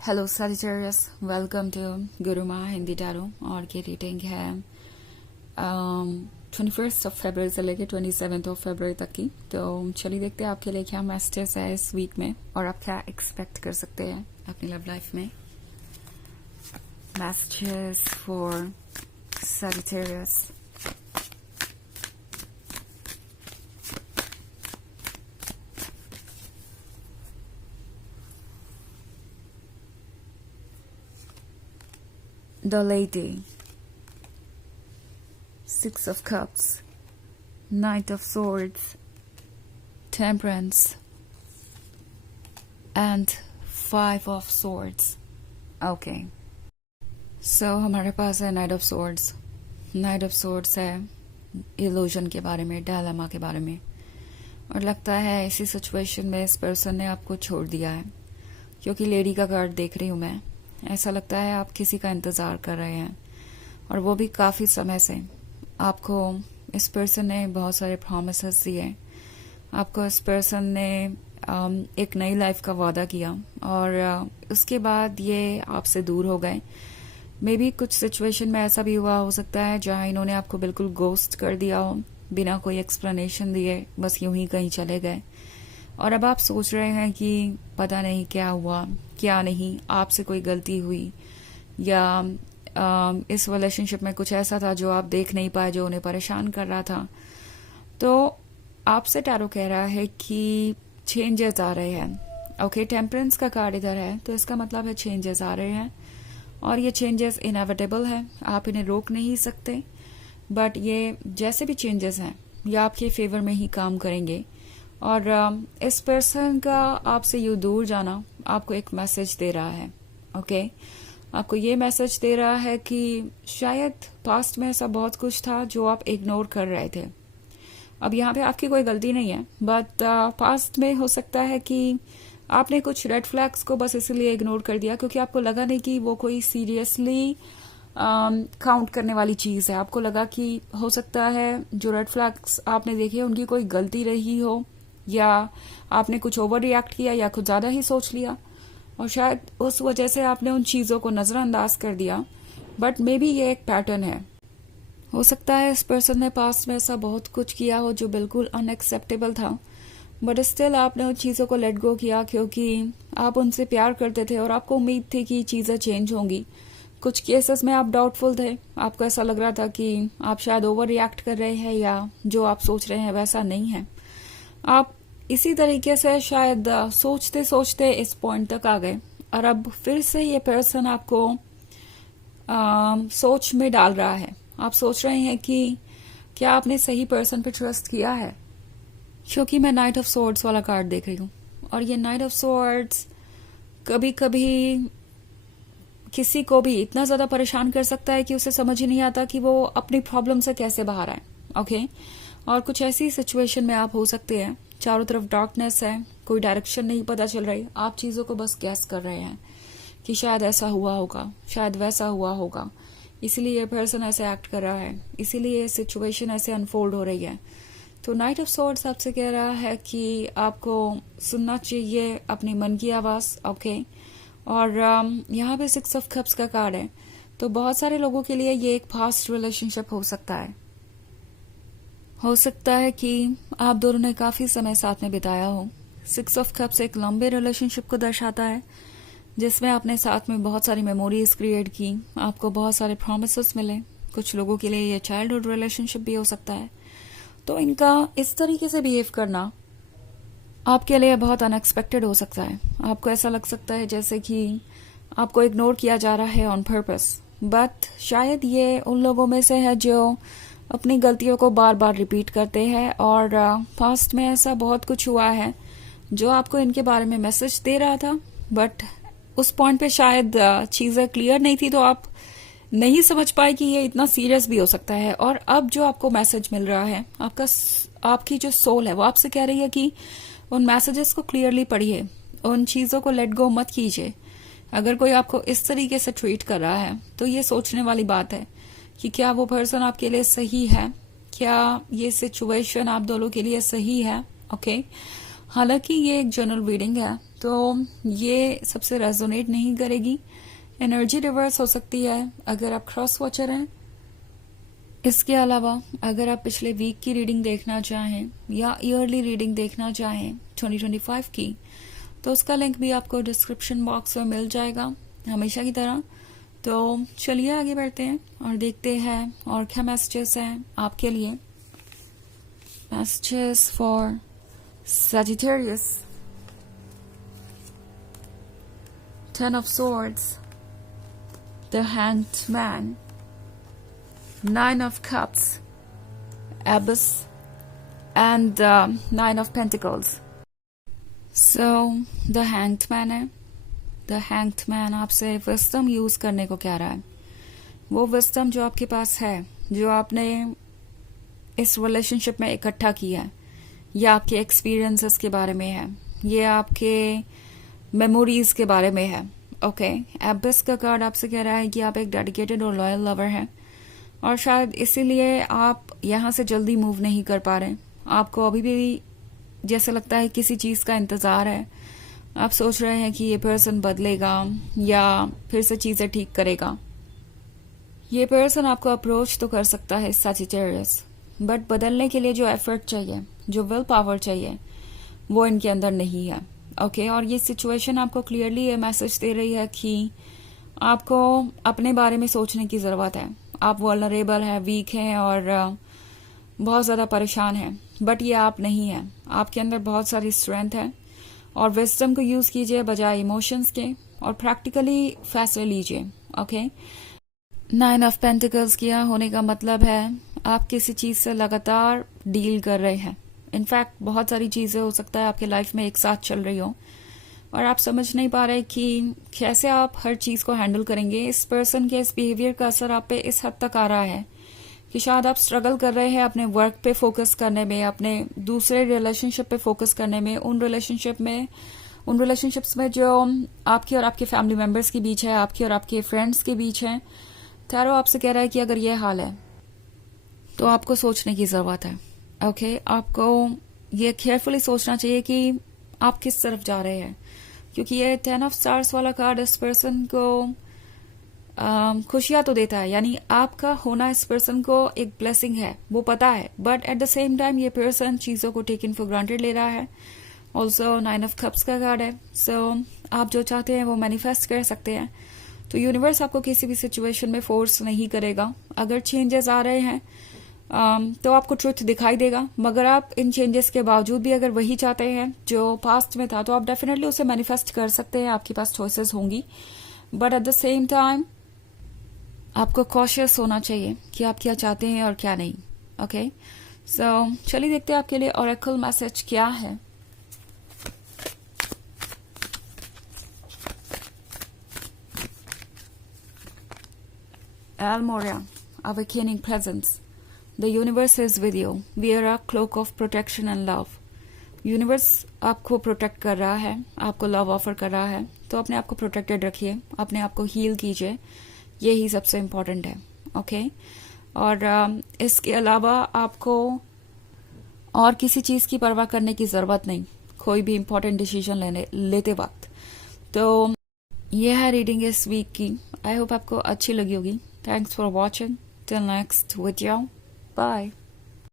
Hello sagittarius, welcome to Gurumaa Hindi tarot. और की reading है 21 फरवरी से लेकर 27 फरवरी तक की। तो चलिए देखते हैं आपके लिए क्या मैसेजेस है इस वीक में और आप क्या एक्सपेक्ट कर सकते हैं अपनी लव लाइफ में। Messages for Sagittarius. The Lady, Six of Cups, Knight of Swords, Temperance, and Five of Swords. Okay. So हमारे पास है Knight of Swords. Knight of Swords है इल्यूजन के बारे में, डायलेमा के बारे में। और लगता है इसी सिचुएशन में इस पर्सन ने आपको छोड़ दिया है, क्योंकि लेडी का कार्ड देख रही हूं मैं। ऐसा लगता है आप किसी का इंतजार कर रहे हैं, और वो भी काफी समय से। आपको इस पर्सन ने बहुत सारे प्रॉमिसेस दिए, आपको इस पर्सन ने एक नई लाइफ का वादा किया, और उसके बाद ये आपसे दूर हो गए। मे बी कुछ सिचुएशन में ऐसा भी हुआ हो सकता है जहां इन्होंने आपको बिल्कुल गोस्ट कर दिया हो, बिना कोई एक्सप्लेनेशन दिए बस यूं ही कहीं चले गए। और अब आप सोच रहे हैं कि पता नहीं क्या हुआ, क्या नहीं, आपसे कोई गलती हुई, या इस रिलेशनशिप में कुछ ऐसा था जो आप देख नहीं पाए, जो उन्हें परेशान कर रहा था। तो आपसे टैरो कह रहा है कि चेंजेस आ रहे हैं। ओके, टेम्परेंस का कार्ड इधर है, तो इसका मतलब है चेंजेस आ रहे हैं, और ये चेंजेस इनएविटेबल है, आप इन्हें रोक नहीं सकते। बट ये जैसे भी चेंजेस हैं, ये आपके फेवर में ही काम करेंगे। और इस पर्सन का आपसे यूं दूर जाना आपको एक मैसेज दे रहा है। ओके, आपको ये मैसेज दे रहा है कि शायद पास्ट में ऐसा बहुत कुछ था जो आप इग्नोर कर रहे थे। अब यहाँ पे आपकी कोई गलती नहीं है, बट पास्ट में हो सकता है कि आपने कुछ रेड फ्लैग्स को बस इसलिए इग्नोर कर दिया क्योंकि आपको लगा नहीं कि वो कोई सीरियसली काउंट करने वाली चीज है। आपको लगा कि हो सकता है जो रेड फ्लैग्स आपने देखे उनकी कोई गलती रही हो, या आपने कुछ ओवर रिएक्ट किया, या कुछ ज्यादा ही सोच लिया, और शायद उस वजह से आपने उन चीजों को नजरअंदाज कर दिया। बट मे बी ये एक पैटर्न है। हो सकता है इस पर्सन ने पास्ट में ऐसा बहुत कुछ किया हो जो बिल्कुल अनएक्सेप्टेबल था, बट स्टिल आपने उन चीजों को लेट गो किया क्योंकि आप उनसे प्यार करते थे और आपको उम्मीद थी कि चीजें चेंज होंगी। कुछ केसेस में आप डाउटफुल थे, आपको ऐसा लग रहा था कि आप शायद ओवर रिएक्ट कर रहे हैं, या जो आप सोच रहे हैं वैसा नहीं है। आप इसी तरीके से शायद सोचते सोचते इस पॉइंट तक आ गए, और अब फिर से ये पर्सन आपको सोच में डाल रहा है। आप सोच रहे हैं कि क्या आपने सही पर्सन पे ट्रस्ट किया है, क्योंकि मैं नाइट ऑफ सोर्ड्स वाला कार्ड देख रही हूँ, और ये नाइट ऑफ सोर्ड्स कभी कभी किसी को भी इतना ज्यादा परेशान कर सकता है कि उसे समझ ही नहीं आता कि वो अपनी प्रॉब्लम से कैसे बाहर आए। ओके, और कुछ ऐसी सिचुएशन में आप हो सकते हैं, चारों तरफ डार्कनेस है, कोई डायरेक्शन नहीं पता चल रही, आप चीजों को बस गैस कर रहे हैं कि शायद ऐसा हुआ होगा, शायद वैसा हुआ होगा, इसीलिए ये पर्सन ऐसे एक्ट कर रहा है, इसीलिए सिचुएशन ऐसे अनफोल्ड हो रही है। तो नाइट ऑफ सोर्ड्स आपसे कह रहा है कि आपको सुनना चाहिए अपनी मन की आवाज। ओके, और यहाँ पे 6 ऑफ कप्स का कार्ड है, तो बहुत सारे लोगों के लिए ये एक फास्ट रिलेशनशिप हो सकता है। हो सकता है कि आप दोनों ने काफी समय साथ में बिताया हो। 6 ऑफ कप्स एक लंबे रिलेशनशिप को दर्शाता है, जिसमें आपने साथ में बहुत सारी मेमोरीज क्रिएट की, आपको बहुत सारे प्रॉमिसेस मिले। कुछ लोगों के लिए ये चाइल्डहुड रिलेशनशिप भी हो सकता है। तो इनका इस तरीके से बिहेव करना आपके लिए बहुत अनएक्सपेक्टेड हो सकता है। आपको ऐसा लग सकता है जैसे कि आपको इग्नोर किया जा रहा है ऑन पर्पस, बट शायद ये उन लोगों में से है जो अपनी गलतियों को बार बार रिपीट करते हैं, और पास्ट में ऐसा बहुत कुछ हुआ है जो आपको इनके बारे में मैसेज दे रहा था, बट उस पॉइंट पे शायद चीजें क्लियर नहीं थी, तो आप नहीं समझ पाए कि ये इतना सीरियस भी हो सकता है। और अब जो आपको मैसेज मिल रहा है, आपकी जो सोल है वो आपसे कह रही है कि उन मैसेजेस को क्लियरली पढ़िए, उन चीजों को लेट गो मत कीजिए। अगर कोई आपको इस तरीके से ट्रीट कर रहा है तो ये सोचने वाली बात है कि क्या वो पर्सन आपके लिए सही है, क्या ये सिचुएशन आप दोनों के लिए सही है। ओके, हालांकि ये एक जनरल रीडिंग है, तो ये सबसे रेजोनेट नहीं करेगी। एनर्जी रिवर्स हो सकती है अगर आप क्रॉस वॉचर हैं। इसके अलावा अगर आप पिछले वीक की रीडिंग देखना चाहें या ईयरली रीडिंग देखना चाहें 2025 की, तो उसका लिंक भी आपको डिस्क्रिप्शन बॉक्स में मिल जाएगा हमेशा की तरह। तो चलिए आगे बढ़ते हैं और देखते हैं और क्या मैसेजेस हैं आपके लिए। Messages for Sagittarius, 10 of Swords, the Hanged Man, 9 of Cups, Abyss, and the 9 of Pentacles. So, the Hanged Man है। The Hanged Man आपसे विजडम यूज करने को कह रहा है। वो विजडम जो आपके पास है, जो आपने इस रिलेशनशिप में इकट्ठा किया है, ये आपके एक्सपीरियंसेस के बारे में है, ये आपके मेमोरीज के बारे में है। ओके, एबिस का कार्ड आपसे कह रहा है कि आप एक डेडिकेटेड और लॉयल लवर हैं और शायद इसीलिए आप यहाँ से जल्दी मूव नहीं कर पा रहे। आपको अभी भी जैसे लगता है किसी चीज का इंतजार है। आप सोच रहे हैं कि ये पर्सन बदलेगा या फिर से चीजें ठीक करेगा। ये पर्सन आपको अप्रोच तो कर सकता है सजिटेरियस, बट बदलने के लिए जो एफर्ट चाहिए, जो विल पावर चाहिए, वो इनके अंदर नहीं है। ओके, और ये सिचुएशन आपको क्लियरली ये मैसेज दे रही है कि आपको अपने बारे में सोचने की जरूरत है। आप वल्नरेबल हैं, वीक हैं और बहुत ज्यादा परेशान हैं, बट ये आप नहीं हैं। आपके अंदर बहुत सारी स्ट्रेंथ है और विजडम को यूज कीजिए बजाय इमोशंस के और प्रैक्टिकली फैसले लीजिए। ओके, 9 ऑफ पेंटिकल्स किया होने का मतलब है आप किसी चीज से लगातार डील कर रहे हैं। इनफैक्ट बहुत सारी चीजें हो सकता है आपके लाइफ में एक साथ चल रही हो और आप समझ नहीं पा रहे कि कैसे आप हर चीज को हैंडल करेंगे। इस पर्सन के इस बिहेवियर का असर आप पे इस हद तक आ रहा है कि शायद आप स्ट्रगल कर रहे हैं अपने वर्क पे फोकस करने में, अपने दूसरे रिलेशनशिप पे फोकस करने में, उन रिलेशनशिप्स में जो आपकी और आपके फैमिली मेंबर्स के बीच है, आपकी और आपके फ्रेंड्स के बीच है। टैरो आपसे कह रहा है कि अगर ये हाल है तो आपको सोचने की जरूरत है। ओके, आपको ये केयरफुली सोचना चाहिए कि आप किस तरफ जा रहे हैं, क्योंकि ये 10 ऑफ स्टार्स वाला कार्ड इस पर्सन को खुशियां तो देता है, यानी आपका होना इस पर्सन को एक ब्लेसिंग है, वो पता है, but at the same time ये पर्सन चीजों को टेकन फॉर ग्रांटेड ले रहा है। ऑल्सो 9 ऑफ कप्स का कार्ड है। सो आप जो चाहते हैं वो मैनिफेस्ट कर सकते हैं। तो यूनिवर्स आपको किसी भी सिचुएशन में फोर्स नहीं करेगा। अगर चेंजेस आ रहे हैं तो आपको ट्रुथ दिखाई देगा, मगर आप इन चेंजेस के बावजूद भी अगर वही चाहते हैं जो पास्ट में था तो आप डेफिनेटली उसे मैनिफेस्ट कर सकते हैं। आपके पास चॉइसेस होंगी, but at the same time आपको कॉशियस होना चाहिए कि आप क्या चाहते हैं और क्या नहीं। ओके, सो चलिए देखते हैं आपके लिए ऑरेकल मैसेज क्या है। Almoria, awakening presence. The universe is with you. Wear a cloak of protection and love. Universe आपको प्रोटेक्ट कर रहा है, आपको लव ऑफर कर रहा है, तो अपने आप को प्रोटेक्टेड रखिए, अपने आप को हील कीजिए, यही सबसे इम्पोर्टेंट है। ओके, और इसके अलावा आपको और किसी चीज की परवाह करने की जरूरत नहीं, कोई भी इम्पोर्टेंट डिसीजन लेते वक्त। तो ये है रीडिंग इस वीक की। आई होप आपको अच्छी लगी होगी। Thanks for watching. Till next video, bye.